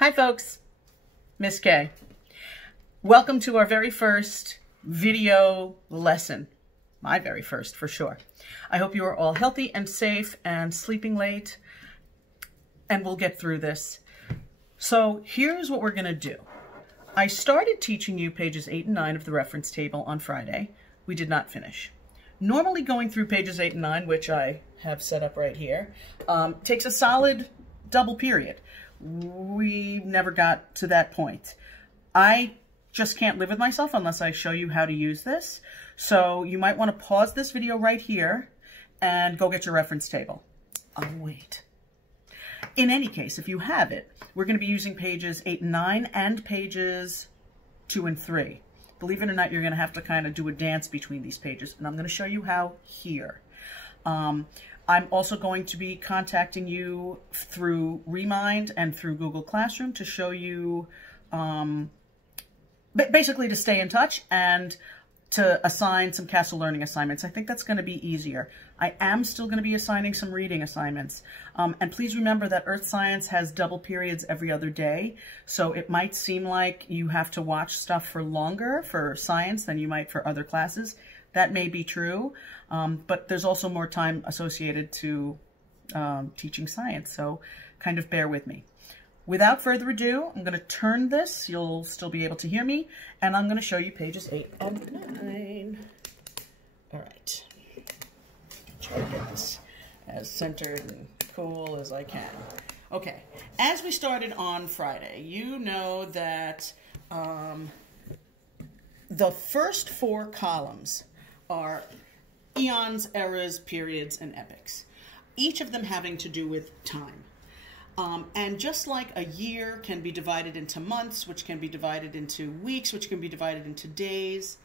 Hi folks, Miss K. Welcome to our very first video lesson. My very first, for sure. I hope you are all healthy and safe and sleeping late, and we'll get through this. So here's what we're gonna do. I started teaching you pages 8 and 9 of the reference table on Friday. We did not finish. Normally going through pages 8 and 9, which I have set up right here, takes a solid double period. We never got to that point. I just can't live with myself unless I show you how to use this. So you might want to pause this video right here and go get your reference table. I'll wait. In any case, if you have it, we're going to be using pages 8 and 9 and pages 2 and 3. Believe it or not, you're going to have to kind of do a dance between these pages, and I'm going to show you how here. I'm also going to be contacting you through Remind and through Google Classroom to show you, basically to stay in touch and to assign some Castle Learning assignments. I think that's going to be easier. I am still going to be assigning some reading assignments. And please remember that Earth Science has double periods every other day. So it might seem like you have to watch stuff for longer for science than you might for other classes. That may be true, but there's also more time associated to teaching science. So kind of bear with me. Without further ado, I'm going to turn this. You'll still be able to hear me. And I'm going to show you pages 8 and 9. All right. Try to get this as centered and cool as I can. Okay. As we started on Friday, you know that the first 4 columns are eons, eras, periods, and epochs. Each of them having to do with time. And just like a year can be divided into months, which can be divided into weeks, which can be divided into days,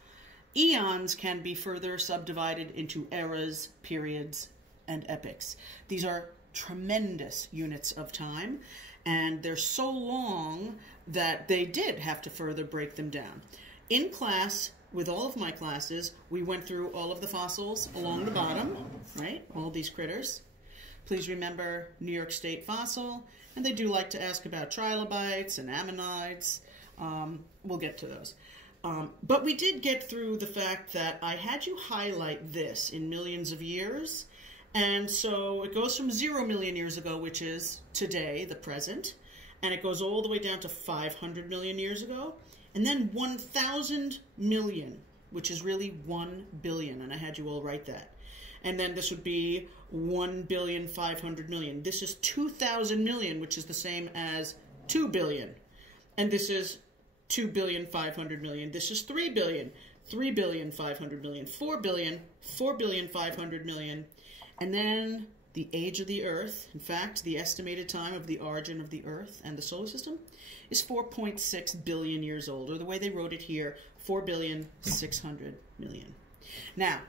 eons can be further subdivided into eras, periods, and epochs. These are tremendous units of time, and they're so long that they did have to further break them down. In class, with all of my classes, we went through all of the fossils along the bottom, right? All these critters. Please remember New York State fossil, and they do like to ask about trilobites and ammonites. We'll get to those. But we did get through the fact that I had you highlight this in millions of years. And so it goes from 0 million years ago, which is today, the present, and it goes all the way down to 500 million years ago, and then 1,000 million, which is really 1 billion, and I had you all write that. And then this would be 1,500,000,000. This is 2,000 million, which is the same as 2 billion. And this is 2,500,000,000. This is 3 billion, 3,500,000,000, 4 billion, 4,500,000,000. And then the age of the Earth, in fact, the estimated time of the origin of the Earth and the solar system is 4.6 billion years old, or the way they wrote it here, 4,600,000,000. Now,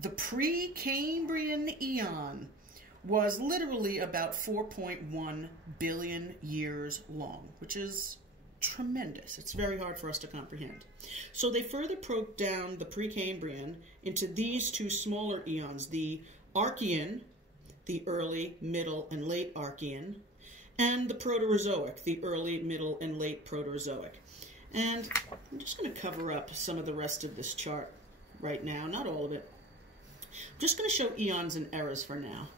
the pre-Cambrian eon was literally about 4.1 billion years long, which is tremendous. It's very hard for us to comprehend. So they further broke down the pre-Cambrian into these 2 smaller eons, the Archean, the early, middle, and late Archean, and the Proterozoic, the early, middle, and late Proterozoic. And I'm just going to cover up some of the rest of this chart right now, not all of it. I'm just going to show eons and eras for now.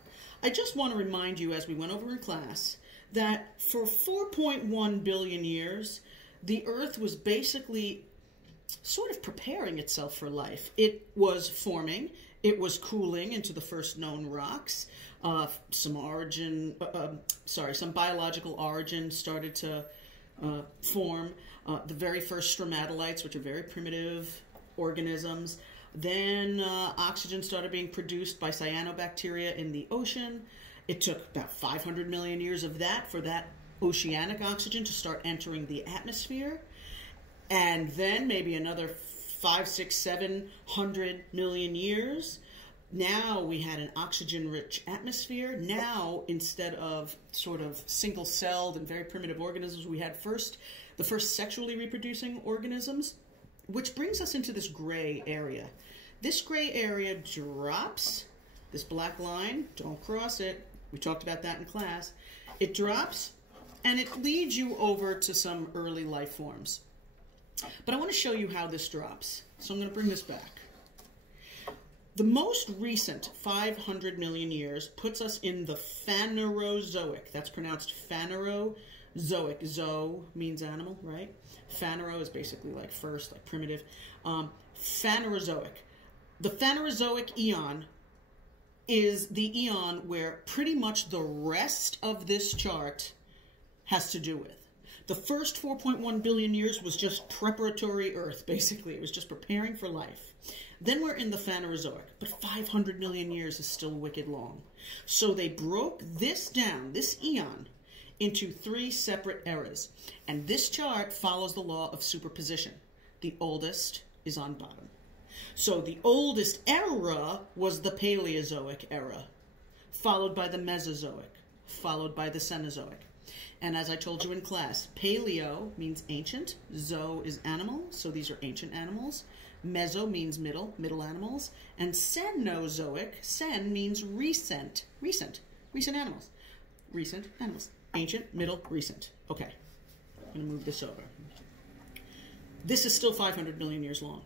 I just want to remind you, as we went over in class, that for 4.1 billion years, the Earth was basically sort of preparing itself for life. It was forming, it was cooling into the first known rocks. Some biological origin started to form. The very first stromatolites, which are very primitive organisms. Then oxygen started being produced by cyanobacteria in the ocean. It took about 500 million years of that for that oceanic oxygen to start entering the atmosphere. And then maybe another 500, 600, 700 million years. Now we had an oxygen-rich atmosphere. Now, instead of sort of single-celled and very primitive organisms, we had the first sexually reproducing organisms, which brings us into this gray area. This gray area drops, this black line, don't cross it. We talked about that in class. It drops And it leads you over to some early life forms. But I want to show you how this drops. So I'm going to bring this back. The most recent 500 million years puts us in the Phanerozoic. That's pronounced Phanerozoic. Zo means animal, right? Phanero is basically like first, like primitive. Phanerozoic. The Phanerozoic eon is the eon where pretty much the rest of this chart has to do with. The first 4.1 billion years was just preparatory Earth, basically. It was just preparing for life. Then we're in the Phanerozoic, but 500 million years is still wicked long. So they broke this down, this eon, into 3 separate eras. And this chart follows the law of superposition. The oldest is on bottom. So the oldest era was the Paleozoic era, followed by the Mesozoic, followed by the Cenozoic. And as I told you in class, paleo means ancient, zo is animal, so these are ancient animals. Meso means middle animals. And Cenozoic, cen means recent animals. Recent animals. Ancient, middle, recent. Okay, I'm going to move this over. This is still 500 million years long.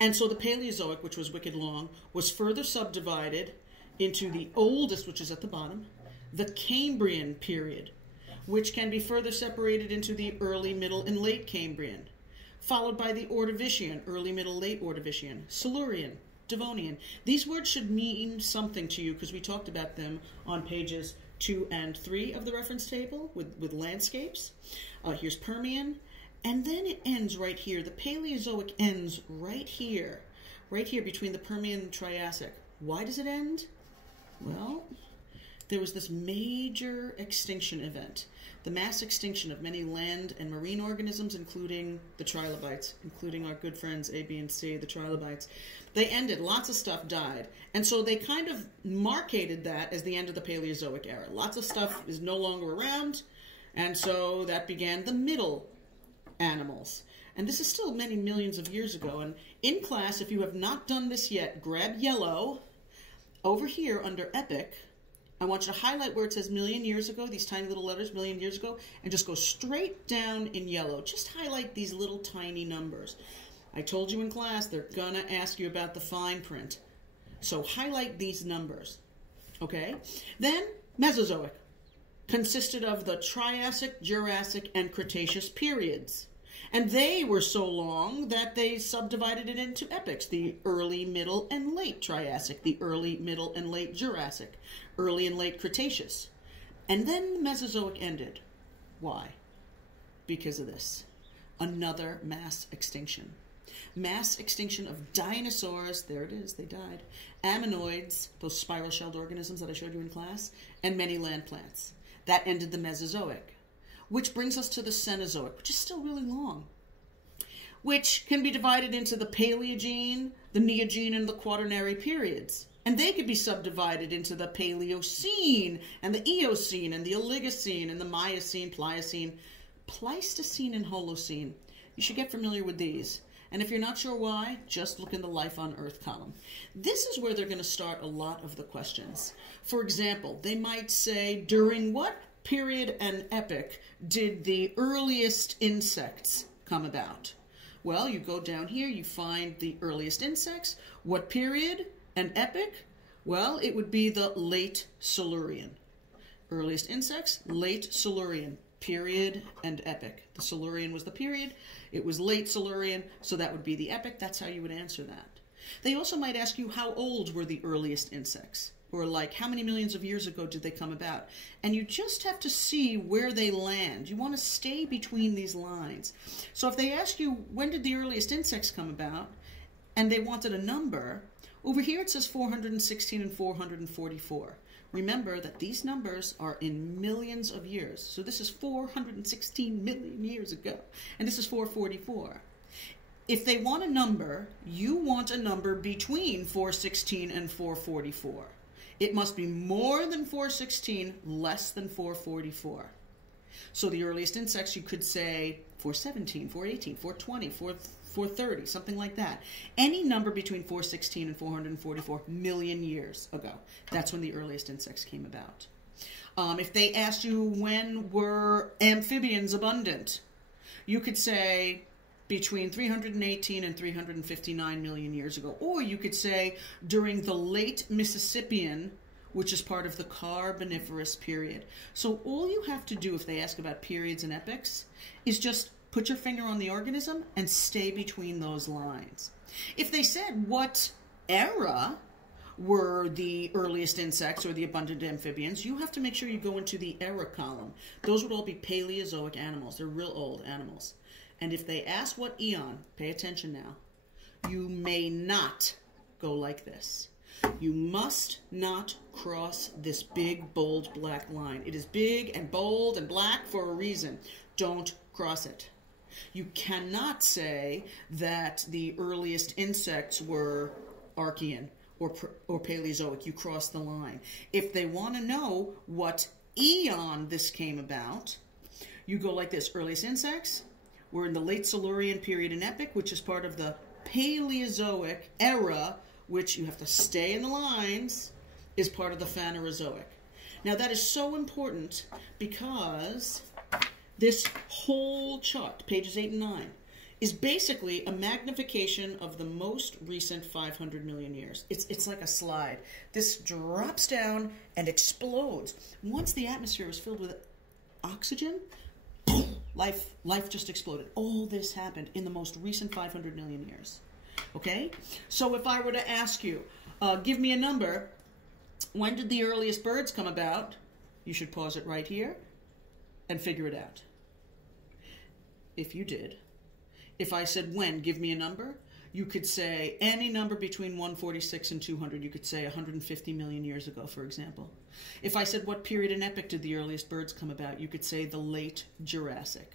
And so the Paleozoic, which was wicked long, was further subdivided into the oldest, which is at the bottom, the Cambrian period, which can be further separated into the early, middle, and late Cambrian, followed by the Ordovician, early, middle, late Ordovician, Silurian, Devonian. These words should mean something to you because we talked about them on pages 2 and 3 of the reference table with landscapes. Here's Permian, and then it ends right here. The Paleozoic ends right here between the Permian and Triassic. Why does it end? Well, there was this major extinction event, the mass extinction of many land and marine organisms, including the trilobites, including our good friends A, B, and C, the trilobites. They ended. Lots of stuff died. And so they kind of marketed that as the end of the Paleozoic era. Lots of stuff is no longer around, and so that began the middle animals. And this is still many millions of years ago. And in class, if you have not done this yet, grab yellow. Over here under epic, I want you to highlight where it says million years ago, these tiny little letters, million years ago, and just go straight down in yellow. Just highlight these little tiny numbers. I told you in class they're going to ask you about the fine print. So highlight these numbers. Okay? Then Mesozoic consisted of the Triassic, Jurassic, and Cretaceous periods. And they were so long that they subdivided it into epochs, the early, middle, and late Triassic, the early, middle, and late Jurassic, early and late Cretaceous. And then the Mesozoic ended. Why? Because of this. Another mass extinction. Mass extinction of dinosaurs, there it is, they died, ammonoids, those spiral-shelled organisms that I showed you in class, and many land plants. That ended the Mesozoic. Which brings us to the Cenozoic, which is still really long, which can be divided into the Paleogene, the Neogene, and the Quaternary periods. And they could be subdivided into the Paleocene, and the Eocene, and the Oligocene, and the Miocene, Pliocene, Pleistocene, and Holocene. You should get familiar with these. And if you're not sure why, just look in the Life on Earth column. This is where they're going to start a lot of the questions. For example, they might say, during what period and epoch did the earliest insects come about? Well, you go down here, you find the earliest insects. What period and epoch? Well, it would be the late Silurian. Earliest insects, late Silurian, period and epoch. The Silurian was the period, it was late Silurian, so that would be the epoch. That's how you would answer that. They also might ask you, how old were the earliest insects? Or like, how many millions of years ago did they come about? And you just have to see where they land. You want to stay between these lines. So if they ask you, when did the earliest insects come about? And they wanted a number, over here it says 416 and 444. Remember that these numbers are in millions of years. So this is 416 million years ago. And this is 444. If they want a number, you want a number between 416 and 444. It must be more than 416, less than 444. So the earliest insects, you could say 417, 418, 420, 430, something like that. Any number between 416 and 444 million years ago. That's when the earliest insects came about. If they asked you when were amphibians abundant, you could say between 318 and 359 million years ago. Or you could say during the late Mississippian, which is part of the Carboniferous period. So all you have to do if they ask about periods and epochs is just put your finger on the organism and stay between those lines. If they said what era were the earliest insects or the abundant amphibians, you have to make sure you go into the era column. Those would all be Paleozoic animals. They're real old animals. And if they ask what eon, pay attention now, you may not go like this. You must not cross this big, bold, black line. It is big and bold and black for a reason. Don't cross it. You cannot say that the earliest insects were Archean or Paleozoic. You cross the line. If they want to know what eon this came about, you go like this. Earliest insects were in the late Silurian period and epoch, which is part of the Paleozoic era, which you have to stay in the lines, is part of the Phanerozoic. Now that is so important because this whole chart, pages 8 and 9, is basically a magnification of the most recent 500 million years. It's like a slide. This drops down and explodes. Once the atmosphere was filled with oxygen, boom, life just exploded. All this happened in the most recent 500 million years. Okay? So if I were to ask you, give me a number, when did the earliest birds come about? You should pause it right here and figure it out. If you did. If I said when, give me a number, you could say any number between 146 and 200. You could say 150 million years ago, for example. If I said what period and epoch did the earliest birds come about, you could say the late Jurassic.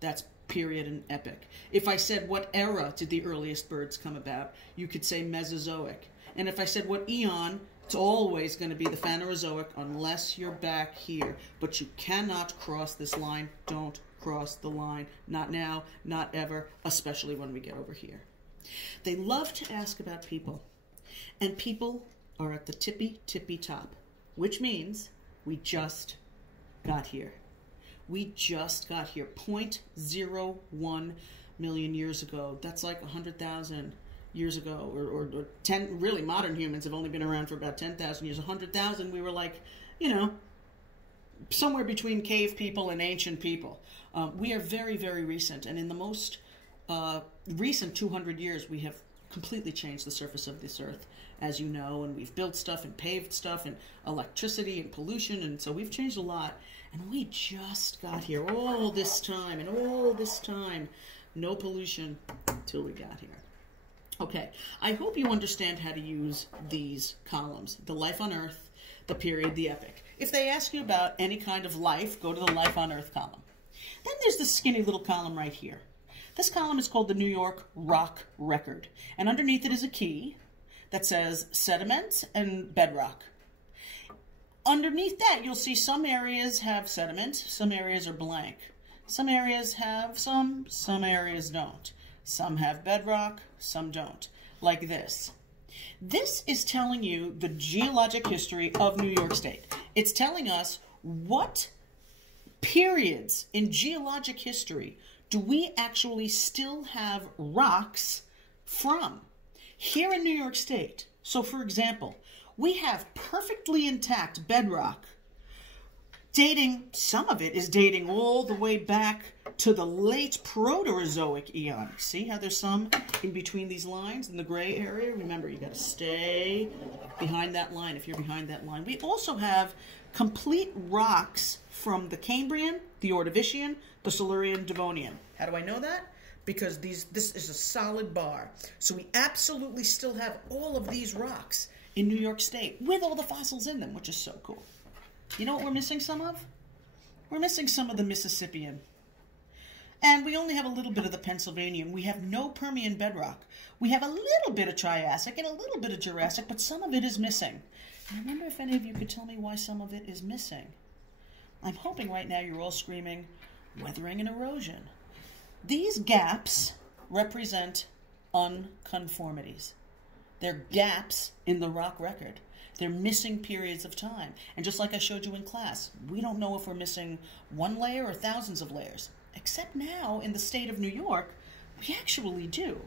That's period and epoch. If I said what era did the earliest birds come about, you could say Mesozoic. And if I said what eon, it's always going to be the Phanerozoic unless you're back here. But you cannot cross this line. Don't cross the line. Not now, not ever, especially when we get over here. They love to ask about people. And people are at the tippy, tippy top, which means we just got here. We just got here 0.01 million years ago. That's like 100,000 years ago, or 10, really modern humans have only been around for about 10,000 years. 100,000, we were like, somewhere between cave people and ancient people. We are very, very recent, and in the most recent 200 years, we have completely changed the surface of this earth, as you know, and we've built stuff and paved stuff and electricity and pollution, and so we've changed a lot, and we just got here all this time, and all this time, no pollution till we got here. Okay, I hope you understand how to use these columns, the life on Earth, the period, the epoch. If they ask you about any kind of life, go to the life on Earth column. Then there's this skinny little column right here. This column is called the New York Rock Record, and underneath it is a key that says sediment and bedrock. Underneath that, you'll see some areas have sediment, some areas are blank. Some areas have some areas don't. Some have bedrock, some don't, like this. This is telling you the geologic history of New York State. It's telling us what periods in geologic history do we actually still have rocks from here in New York State. So, for example, we have perfectly intact bedrock dating, some of it is dating all the way back to the late Proterozoic eon. See how there's some in between these lines in the gray area? Remember, you got to stay behind that line if you're behind that line. We also have complete rocks from the Cambrian, the Ordovician, the Silurian, Devonian. How do I know that? Because this is a solid bar. So we absolutely still have all of these rocks in New York State with all the fossils in them, which is so cool. You know what we're missing some of? We're missing some of the Mississippian. And we only have a little bit of the Pennsylvanian. We have no Permian bedrock. We have a little bit of Triassic and a little bit of Jurassic, but some of it is missing. And I wonder if any of you could tell me why some of it is missing. I'm hoping right now you're all screaming, weathering and erosion. These gaps represent unconformities. They're gaps in the rock record. They're missing periods of time. And just like I showed you in class, we don't know if we're missing one layer or thousands of layers. Except now, in the state of New York, we actually do.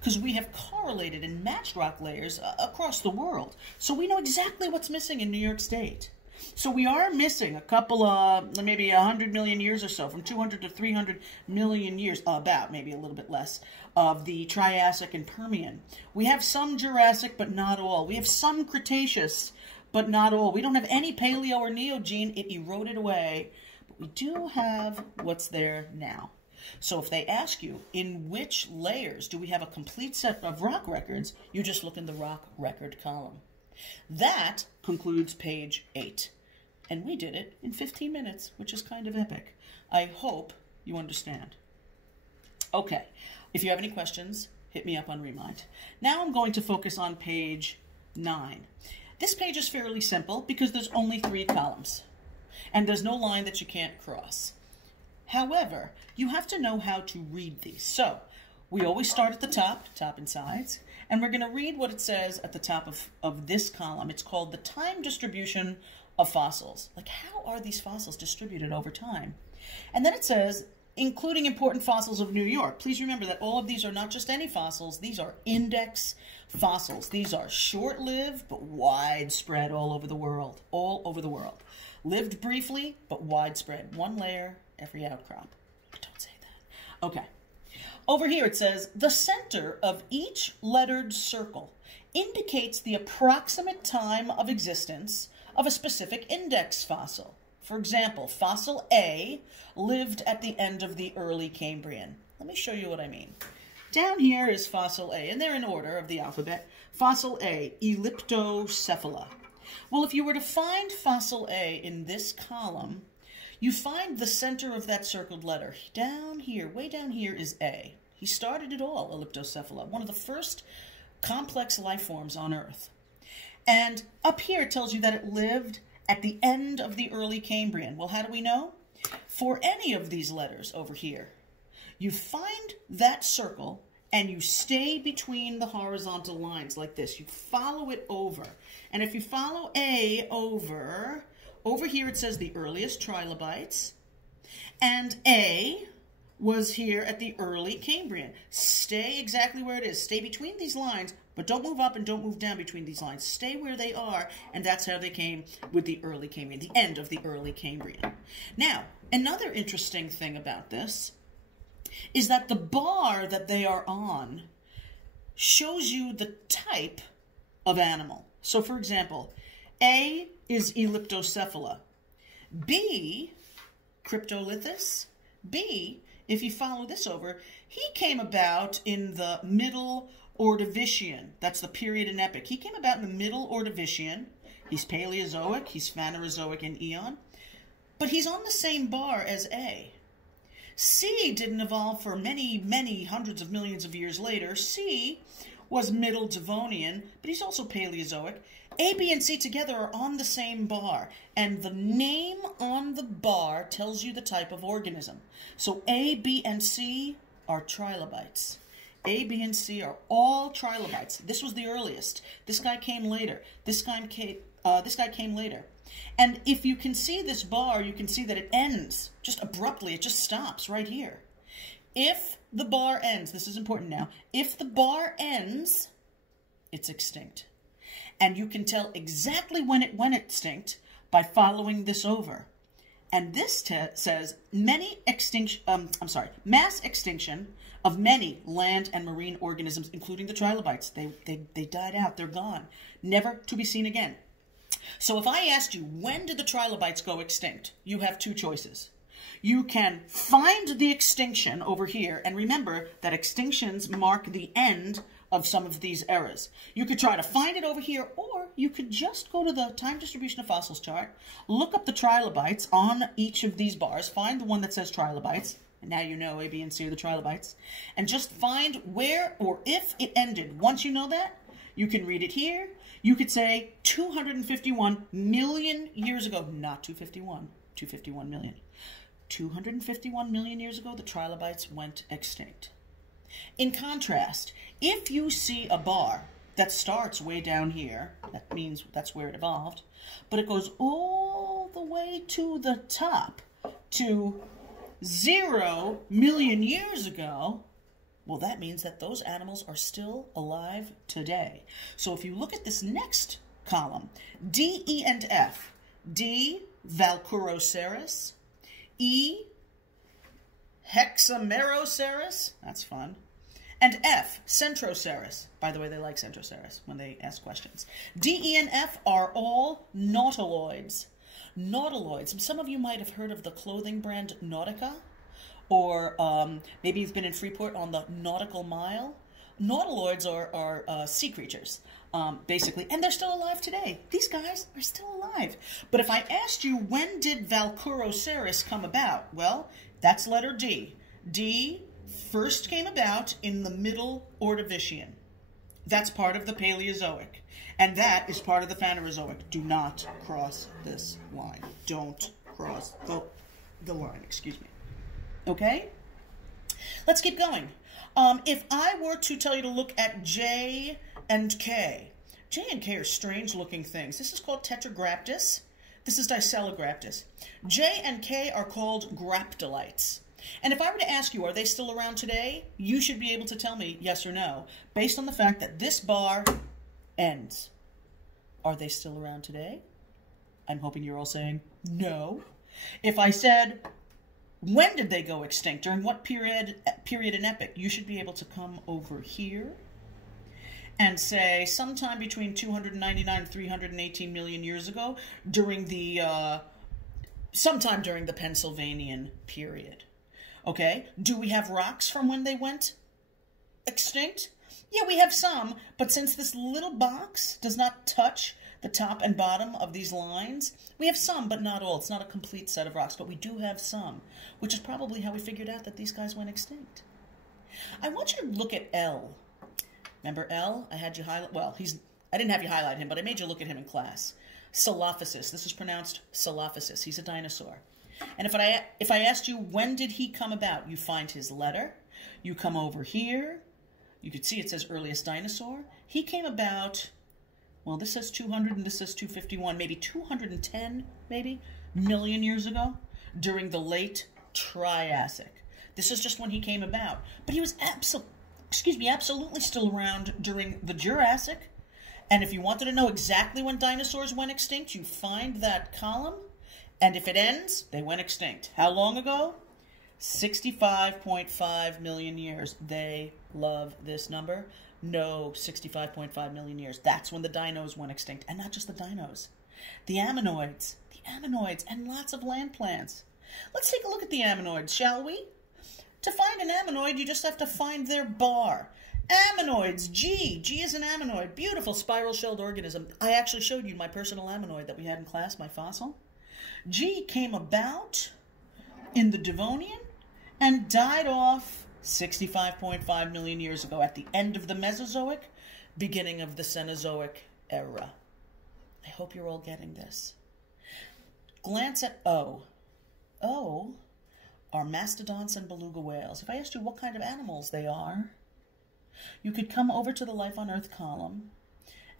Because we have correlated and matched rock layers across the world. So we know exactly what's missing in New York State. So we are missing a couple of, maybe 100 million years or so, from 200 to 300 million years, about maybe a little bit less, of the Triassic and Permian. We have some Jurassic, but not all. We have some Cretaceous, but not all. We don't have any Paleo or Neogene. It eroded away. But we do have what's there now. So if they ask you, in which layers do we have a complete set of rock records, you just look in the rock record column. That concludes page 8. And we did it in 15 minutes, which is kind of epic. I hope you understand. Okay, if you have any questions, hit me up on Remind. Now I'm going to focus on page 9. This page is fairly simple because there's only 3 columns. And there's no line that you can't cross. However, you have to know how to read these. So, we always start at the top and sides, and we're going to read what it says at the top of this column. It's called the time distribution of fossils. Like, how are these fossils distributed over time? And then it says, including important fossils of New York. Please remember that all of these are not just any fossils. These are index fossils. These are short-lived, but widespread all over the world. All over the world. Lived briefly, but widespread. One layer, every outcrop. Don't say that. Okay. Over here it says, the center of each lettered circle indicates the approximate time of existence of a specific index fossil. For example, fossil A lived at the end of the early Cambrian. Let me show you what I mean. Down here is fossil A, and they're in order of the alphabet. Fossil A, Elliptocephala. Well, if you were to find fossil A in this column, you find the center of that circled letter. Down here, way down here is A. He started it all, Elliptocephala, one of the first complex life forms on Earth. And up here it tells you that it lived at the end of the early Cambrian. Well, how do we know? For any of these letters over here, you find that circle and you stay between the horizontal lines like this. You follow it over. And if you follow A over here it says the earliest trilobites, and A was here at the early Cambrian. Stay exactly where it is. Stay between these lines, but don't move up and don't move down between these lines. Stay where they are, and that's how they came with the early Cambrian, the end of the early Cambrian. Now, another interesting thing about this is that the bar that they are on shows you the type of animal. So, for example, A is Elliptocephala. B, Cryptolithus. B, if you follow this over, he came about in the Middle Ordovician. That's the period in Epic. He came about in the Middle Ordovician. He's Paleozoic, he's Phanerozoic in eon, but he's on the same bar as A. C didn't evolve for many, many hundreds of millions of years later. C was Middle Devonian, but he's also Paleozoic. A, B, and C together are on the same bar, and the name on the bar tells you the type of organism. So A, B, and C are trilobites. A, B, and C are all trilobites. This was the earliest. This guy came later. This guy came later. And if you can see this bar, you can see that it ends just abruptly. It just stops right here. If the bar ends, this is important now, if the bar ends, it's extinct. And you can tell exactly when it went extinct by following this over. And this says mass extinction of many land and marine organisms, including the trilobites. They died out. They're gone. Never to be seen again. So if I asked you, when did the trilobites go extinct? You have two choices. You can find the extinction over here, and remember that extinctions mark the end of some of these eras. You could try to find it over here, or you could just go to the time distribution of fossils chart, look up the trilobites on each of these bars, find the one that says trilobites, and now you know A, B, and C are the trilobites, and just find where or if it ended. Once you know that, you can read it here. You could say 251 million years ago, not 251, 251 million. 251 million years ago, the trilobites went extinct. In contrast, if you see a bar that starts way down here. That means that's where it evolved. But it goes all the way to the top, to 0 million years ago. Well, that means that those animals are still alive today. So if you look at this next column, D, E, and F. D, Valcuroceras. E, Hexameroceras. That's fun. And F, Centroceras. By the way, they like Centroceras when they ask questions. D, E, and F are all nautiloids. Nautiloids. Some of you might have heard of the clothing brand Nautica, or maybe you've been in Freeport on the Nautical Mile. Nautiloids are sea creatures, basically, and they're still alive today. These guys are still alive. But if I asked you, when did Valcuroceras come about? Well, that's letter D. D first came about in the Middle Ordovician. That's part of the Paleozoic. And that is part of the Phanerozoic. Do not cross this line. Don't cross the line, excuse me. Okay? Let's keep going. If I were to tell you to look at J and K. J and K are strange-looking things. This is called Tetragraptis. This is Dicelograptis. J and K are called graptolites. And if I were to ask you, are they still around today? You should be able to tell me yes or no, based on the fact that this bar ends. Are they still around today? I'm hoping you're all saying no. If I said, when did they go extinct? During what period and epoch? You should be able to come over here and say sometime between 299 and 318 million years ago, during the sometime during the Pennsylvanian period. Okay, do we have rocks from when they went extinct? Yeah, we have some, but since this little box does not touch the top and bottom of these lines, we have some, but not all. It's not a complete set of rocks, but we do have some, which is probably how we figured out that these guys went extinct. I want you to look at L. Remember L? I had you highlight, well, I didn't have you highlight him, but I made you look at him in class. Salophysis. This is pronounced Salophysis. He's a dinosaur. And if I asked you, when did he come about? You find his letter. You come over here. You could see it says earliest dinosaur. He came about, well, this says 200 and this says 251, maybe 210, million years ago, during the late Triassic. This is just when he came about. But he was absolutely still around during the Jurassic. And if you wanted to know exactly when dinosaurs went extinct, you find that column. And if it ends, they went extinct. How long ago? 65.5 million years. They love this number. No, 65.5 million years. That's when the dinos went extinct. And not just the dinos. The ammonoids, and lots of land plants. Let's take a look at the ammonoids, shall we? To find an ammonoid, you just have to find their bar. Ammonoids, G. G is an ammonoid. Beautiful spiral-shelled organism. I actually showed you my personal ammonoid that we had in class, my fossil. G came about in the Devonian and died off 65.5 million years ago at the end of the Mesozoic, beginning of the Cenozoic era. I hope you're all getting this. Glance at O. O are mastodonts and beluga whales. If I asked you what kind of animals they are, you could come over to the Life on Earth column,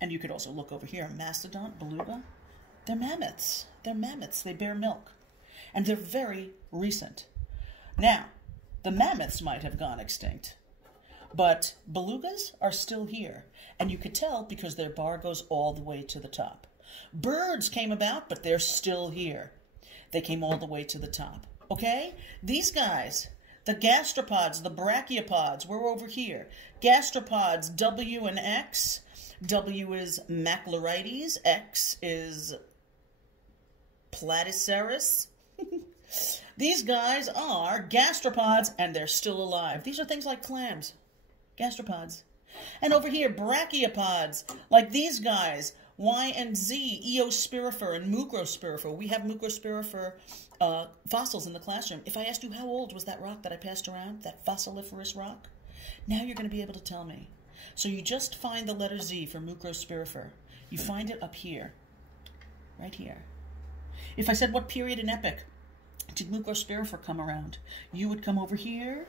and you could also look over here. Mastodon, beluga, they're mammoths. They're mammoths. They bear milk. And they're very recent. Now, the mammoths might have gone extinct, but belugas are still here. And you could tell because their bar goes all the way to the top. Birds came about, but they're still here. They came all the way to the top. Okay? These guys, the gastropods, the brachiopods, we're over here. Gastropods, W and X. W is Maclorites. X is Platycerus. These guys are gastropods, and they're still alive. These are things like clams, gastropods. And over here, brachiopods, like these guys, Y and Z, Eospirifer and Mucrospirifer. We have Mucrospirifer fossils in the classroom. If I asked you how old was that rock that I passed around, that fossiliferous rock, now you're going to be able to tell me. So you just find the letter Z for Mucrospirifer. You find it up here, right here. If I said what period and epoch did Mucrospirifer come around, you would come over here.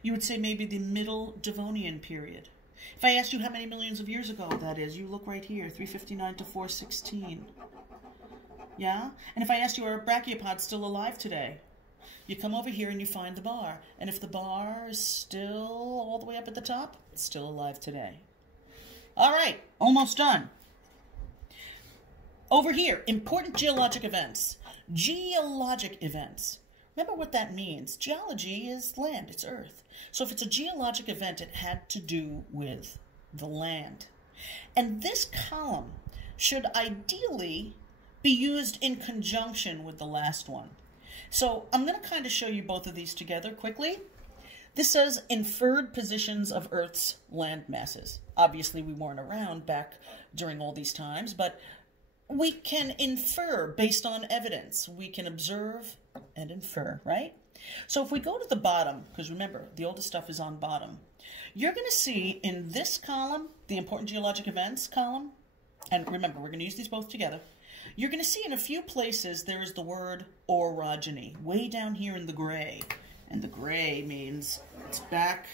You would say maybe the Middle Devonian period. If I asked you how many millions of years ago that is, you look right here, 359 to 416. Yeah? And if I asked you, are brachiopods still alive today? You come over here and you find the bar. And if the bar is still all the way up at the top, it's still alive today. All right, almost done. Over here, important geologic events. Geologic events. Remember what that means. Geology is land, it's earth. So if it's a geologic event, it had to do with the land. And this column should ideally be used in conjunction with the last one. So I'm going to kind of show you both of these together quickly. This says inferred positions of Earth's land masses. Obviously, we weren't around back during all these times, but we can infer based on evidence. We can observe and infer, right? So if we go to the bottom, because remember, the oldest stuff is on bottom, you're going to see in this column, the important geologic events column, and remember, we're going to use these both together. You're going to see in a few places there is the word orogeny, way down here in the gray. And the gray means it's back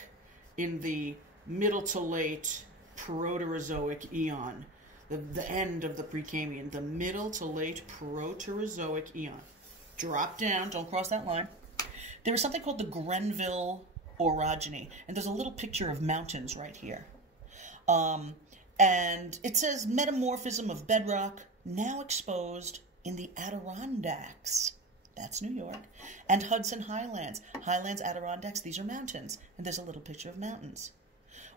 in the middle to late Proterozoic eon, the end of the Precambrian, the middle to late Proterozoic eon. Drop down, don't cross that line. There was something called the Grenville orogeny, and there's a little picture of mountains right here. And it says metamorphism of bedrock, now exposed in the Adirondacks. That's New York. And Hudson Highlands. Highlands, Adirondacks, these are mountains. And there's a little picture of mountains.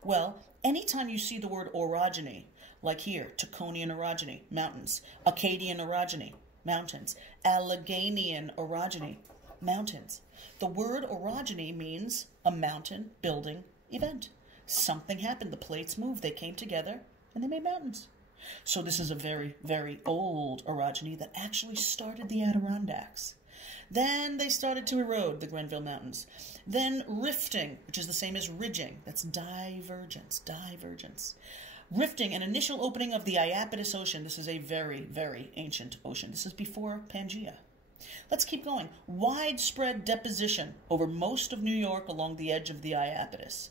Well, anytime you see the word orogeny, like here, Taconian orogeny, mountains. Akkadian orogeny, mountains. Alleghanian orogeny, mountains. The word orogeny means a mountain building event. Something happened. The plates moved. They came together and they made mountains. So this is a very, very old orogeny that actually started the Adirondacks. Then they started to erode the Grenville Mountains. Then rifting, which is the same as ridging. That's divergence, divergence. Rifting, an initial opening of the Iapetus Ocean. This is a very, very ancient ocean. This is before Pangaea. Let's keep going. Widespread deposition over most of New York along the edge of the Iapetus.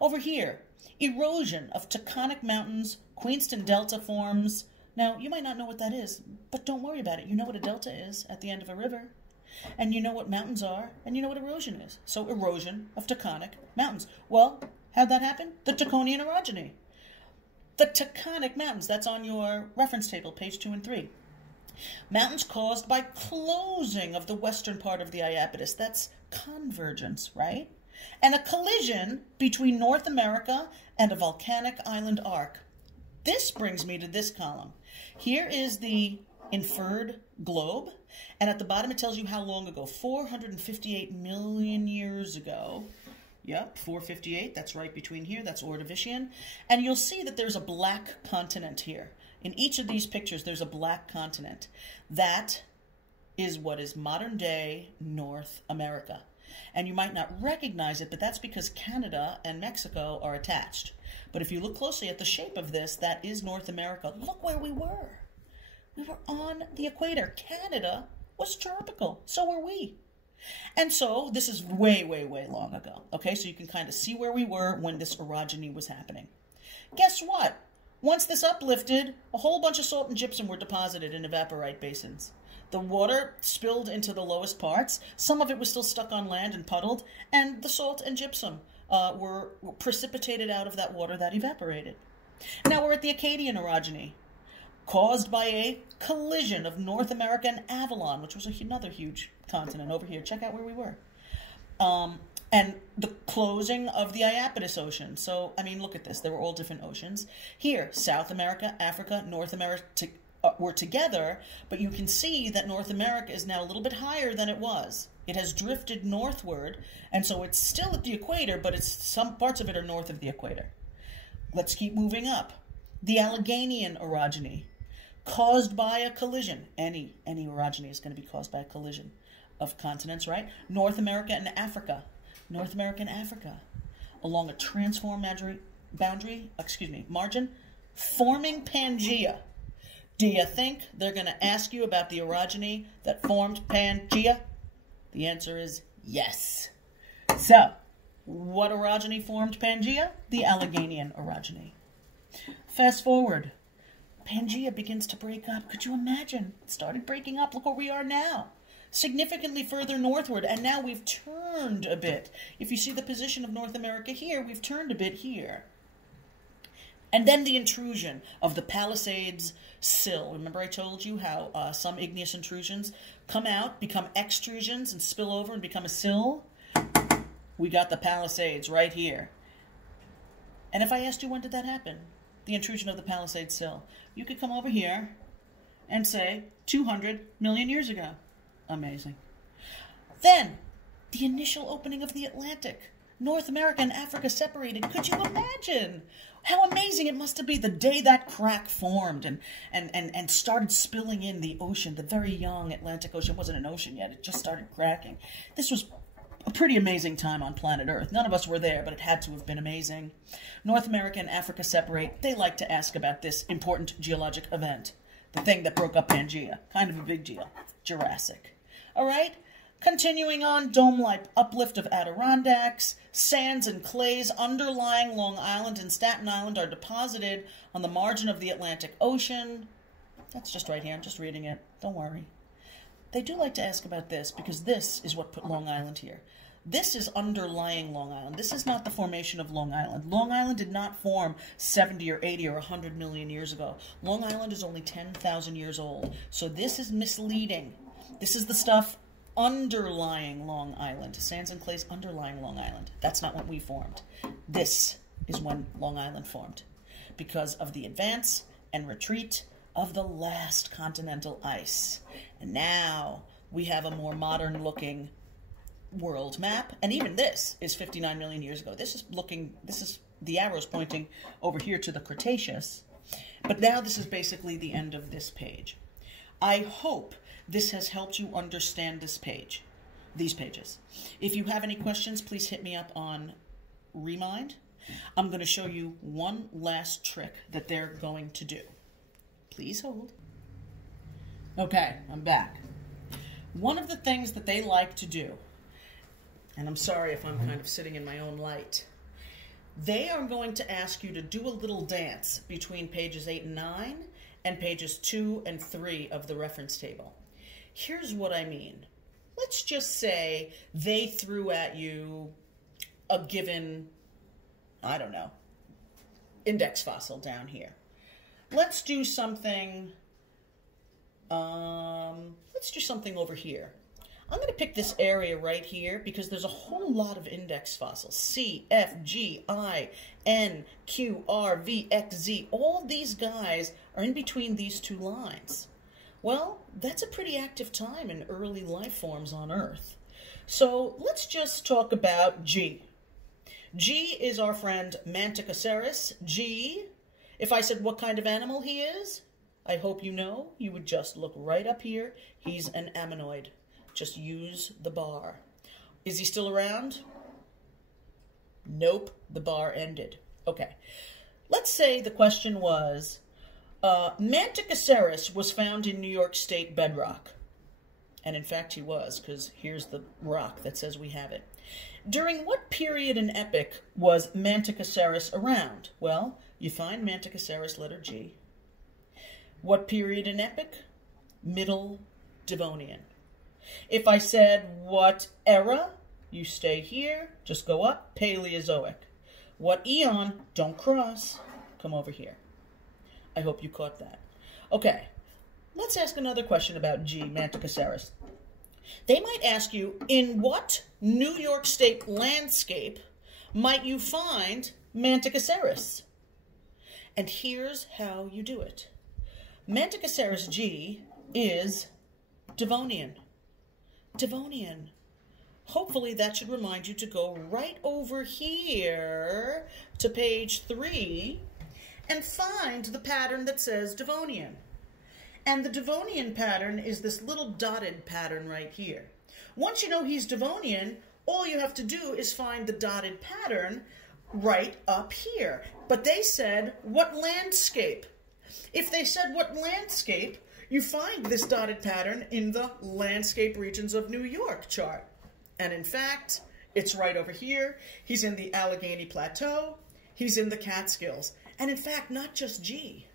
Over here, erosion of tectonic mountains, Queenston Delta forms. Now, you might not know what that is, but don't worry about it. You know what a delta is at the end of a river, and you know what mountains are, and you know what erosion is. So erosion of tectonic mountains. Well, how'd that happen? The Taconian orogeny. The tectonic mountains, that's on your reference table, page 2 and 3. Mountains caused by closing of the western part of the Iapetus. That's convergence, right? And a collision between North America and a volcanic island arc. This brings me to this column. Here is the inferred globe, and at the bottom it tells you how long ago. 458 million years ago. Yep, 458, that's right between here, that's Ordovician. And you'll see that there's a black continent here. In each of these pictures, there's a black continent. That is what is modern-day North America. And you might not recognize it, but that's because Canada and Mexico are attached. But if you look closely at the shape of this, that is North America. Look where we were. We were on the equator. Canada was tropical. So were we. And so this is way, way, way long ago. Okay, so you can kind of see where we were when this orogeny was happening. Guess what? Once this uplifted, a whole bunch of salt and gypsum were deposited in evaporite basins. The water spilled into the lowest parts. Some of it was still stuck on land and puddled, and the salt and gypsum were precipitated out of that water that evaporated. Now we're at the Akkadian orogeny, caused by a collision of North America and Avalon, which was another huge continent over here. Check out where we were. And the closing of the Iapetus Ocean. So, I mean, look at this. There were all different oceans. Here, South America, Africa, North America were together, but you can see that North America is now a little bit higher than it was. It has drifted northward, and so it's still at the equator, but some parts of it are north of the equator. Let's keep moving up. The Alleghanian orogeny, caused by a collision. Any orogeny is going to be caused by a collision of continents, right? North America and Africa. North America and Africa, along a transform margin, forming Pangaea. Do you think they're going to ask you about the orogeny that formed Pangaea? The answer is yes. So, What orogeny formed Pangaea? The Alleghanian orogeny. Fast forward. Pangaea begins to break up. Could you imagine? It started breaking up. Look where we are now. Significantly further northward, and now we've turned a bit. If you see the position of North America here, we've turned a bit here. And then the intrusion of the Palisades sill. Remember I told you how some igneous intrusions come out, become extrusions, and spill over and become a sill? We got the Palisades right here. And if I asked you when did that happen, the intrusion of the Palisades sill, you could come over here and say 200 million years ago. Amazing. Then, the initial opening of the Atlantic. North America and Africa separated. Could you imagine how amazing it must have been the day that crack formed and started spilling in the ocean, the very young Atlantic Ocean. It wasn't an ocean yet. It just started cracking. This was a pretty amazing time on planet Earth. None of us were there, but it had to have been amazing. North America and Africa separate. They like to ask about this important geologic event, the thing that broke up Pangaea. Kind of a big deal. Jurassic. All right? Continuing on, dome-like uplift of Adirondacks, sands and clays underlying Long Island and Staten Island are deposited on the margin of the Atlantic Ocean. That's just right here. I'm just reading it. Don't worry. They do like to ask about this because this is what put Long Island here. This is underlying Long Island. This is not the formation of Long Island. Long Island did not form 70 or 80 or 100 million years ago. Long Island is only 10,000 years old. So this is misleading. This is the stuff underlying Long Island. Sands and clays underlying Long Island. That's not what we formed. This is when Long Island formed because of the advance and retreat of the last continental ice. And now we have a more modern looking world map. And even this is 59 million years ago. This is the arrows pointing over here to the Cretaceous. But now this is basically the end of this page. I hope this has helped you understand this page, these pages. If you have any questions, please hit me up on Remind. I'm going to show you one last trick that they're going to do. Please hold. Okay, I'm back. One of the things that they like to do, and I'm sorry if I'm kind of sitting in my own light, they are going to ask you to do a little dance between pages 8 and 9 and pages 2 and 3 of the reference table. Here's what I mean. Let's just say they threw at you a given, I don't know, index fossil down here. Let's do something, over here. I'm going to pick this area right here because there's a whole lot of index fossils. C, F, G, I, N, Q, R, V, X, Z. All these guys are in between these two lines. Well, that's a pretty active time in early life forms on Earth. So let's just talk about G. G is our friend Manticoceras. G, if I said what kind of animal he is, I hope you know, you would just look right up here. He's an ammonoid. Just use the bar. Is he still around? Nope, the bar ended. Okay, let's say the question was, Manticoceras was found in New York State bedrock. And in fact he was, because here's the rock that says we have it. During what period and epoch was Manticoceras around? Well, you find Manticoceras, letter G. What period and epoch? Middle Devonian. If I said what era, you stay here, just go up, Paleozoic. What eon, don't cross, come over here. I hope you caught that. Okay, let's ask another question about G, Manticoceras. They might ask you, in what New York State landscape might you find Manticoceras? And here's how you do it. Manticoceras G is Devonian. Devonian. Hopefully that should remind you to go right over here to page 3 and find the pattern that says Devonian. And the Devonian pattern is this little dotted pattern right here. Once you know he's Devonian, all you have to do is find the dotted pattern right up here. But they said, what landscape? If they said what landscape, you find this dotted pattern in the landscape regions of New York chart. And in fact, It's right over here. He's in the Allegheny Plateau. He's in the Catskills. And in fact, not just G.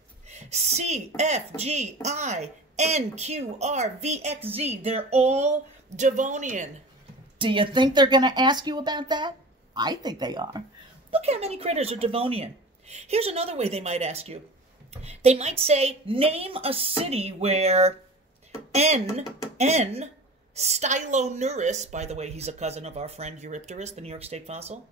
C, F, G, I, N, Q, R, V, X, Z. They're all Devonian. Do you think they're going to ask you about that? I think they are. Look how many critters are Devonian. Here's another way they might ask you. They might say, name a city where N, Stylonurus, by the way, he's a cousin of our friend Eurypterus, the New York State fossil.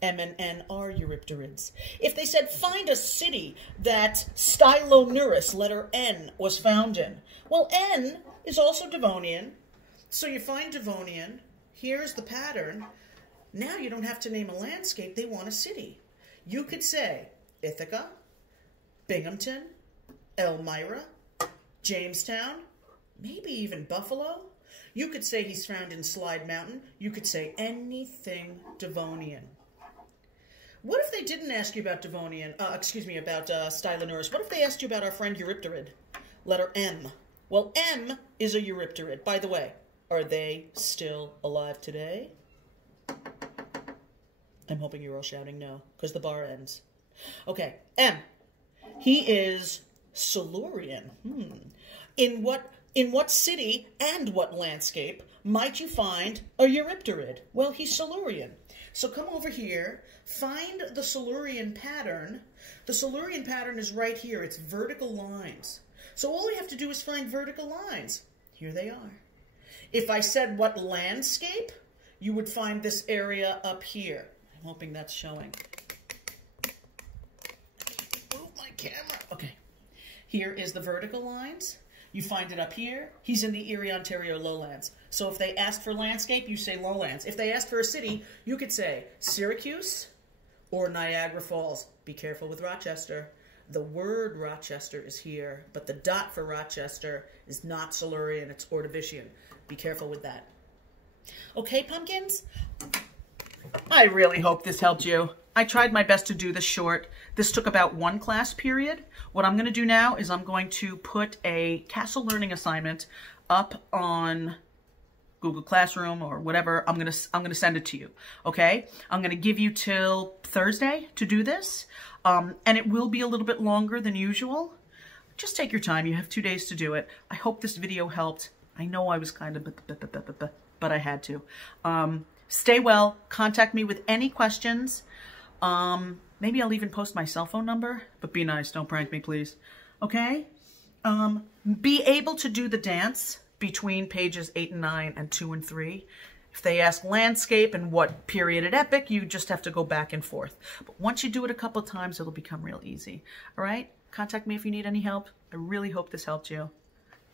M and N are Eurypterids. If they said, find a city that Stylonurus, letter N, was found in. Well, N is also Devonian. So you find Devonian. Here's the pattern. Now you don't have to name a landscape. They want a city. You could say Ithaca, Binghamton, Elmira, Jamestown, maybe even Buffalo. You could say he's found in Slide Mountain. You could say anything Devonian. What if they didn't ask you about Devonian, about Stylonurus? What if they asked you about our friend Eurypterid, letter M? Well, M is a Eurypterid. By the way, are they still alive today? I'm hoping you're all shouting no, because the bar ends. Okay, M. He is Silurian. In what city and what landscape might you find a Eurypterid? Well, he's Silurian. So come over here, find the Silurian pattern. The Silurian pattern is right here. It's vertical lines. So all we have to do is find vertical lines. Here they are. If I said what landscape, you would find this area up here. I'm hoping that's showing. Move my camera. Okay. Here is the vertical lines. You find it up here. He's in the Erie, Ontario lowlands. So if they ask for landscape, you say lowlands. If they ask for a city, you could say Syracuse or Niagara Falls. Be careful with Rochester. The word Rochester is here, but the dot for Rochester is not Silurian, it's Ordovician. Be careful with that. Okay, pumpkins? I really hope this helped you. I tried my best to do this short. This took about one class period. What I'm going to do now is I'm going to put a Castle Learning assignment up on Google Classroom or whatever. I'm gonna send it to you. Okay? I'm going to give you till Thursday to do this. And it will be a little bit longer than usual. Just take your time. You have 2 days to do it. I hope this video helped. I know I was kind of but I had to. Stay well. Contact me with any questions. Maybe I'll even post my cell phone number, but be nice. Don't prank me, please. Okay? Be able to do the dance between pages 8 and 9 and 2 and 3. If they ask landscape and what period and epic, you just have to go back and forth. But once you do it a couple of times, it'll become real easy. All right? Contact me if you need any help. I really hope this helped you.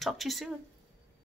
Talk to you soon.